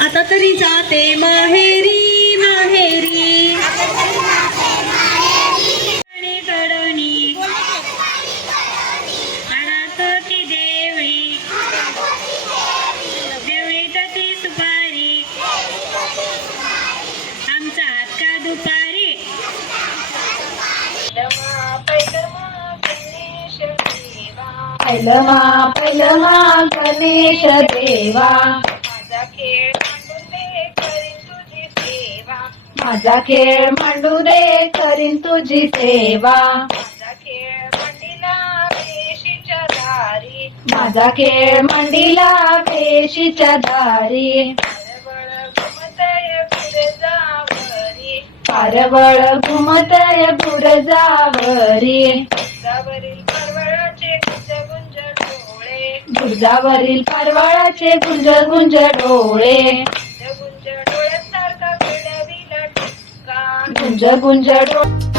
आता तरी जाते माहेरी माहेरी कडणी आणत ती देवळी देवळीत ती सुपारी आमचा हात का दुपारी पहिलमा गणेश देवा माझा खेळ मांडून दे करीन तुझी सेवा माझा खेळ मांडू दे करीन तुझी सेवा माझा खेळ मांडीला वेशीच्या दारी माझा खेळ मांडीला वेशीच्या दारी पारवळ घुमतय पारवळ घुमतय बुरजावरी बुरजावरी बुरजावरील परवळाचे गुंज डोळे बुरजावरील परवळाचे गुंज गुंज डोळे गुंज डोळ्यासारखा घडविला टिक्का गुंज गुंज डोळे